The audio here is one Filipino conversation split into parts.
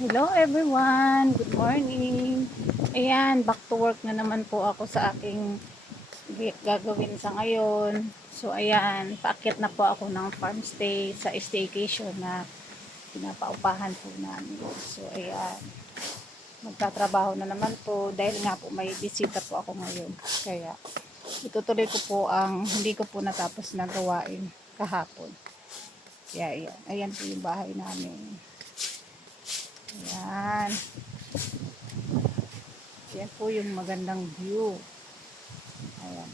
Hello everyone, good morning. Ayan, back to work na naman po ako sa aking gagawin sa ngayon. So ayan, paakyat na po ako ng farm stay sa staycation na pinapaupahan po namin. So ayan, magtatrabaho na naman po dahil nga po may bisita po ako ngayon. Kaya itutuloy ko po ang hindi ko po natapos na gawain kahapon. Kaya ayan, ayan po yung bahay namin. Ayan. Yan po yung magandang view. Ayan.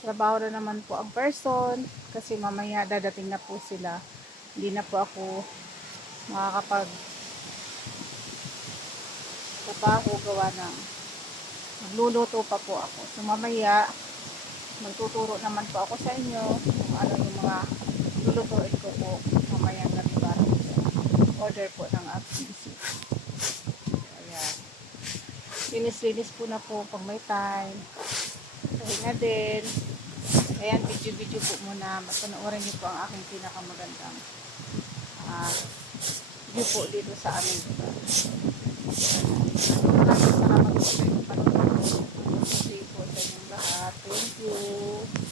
Trabaho na naman po ang person kasi mamaya dadating na po sila. Hindi na po ako makakapag trabaho gawa ng magluluto pa po ako. So mamaya magtuturo naman po ako sa inyo kung ano yung mga lulutuin ko po mamaya gabi para order po ng aking bisita. Ayan. Linis-linis po na po pag may time. Pahinga din. Ayan, video-video po muna. Mapanoorin niyo po ang aking pinakamagandang view po dito sa aming lugar. Maraming salamat po sa inyong panonood.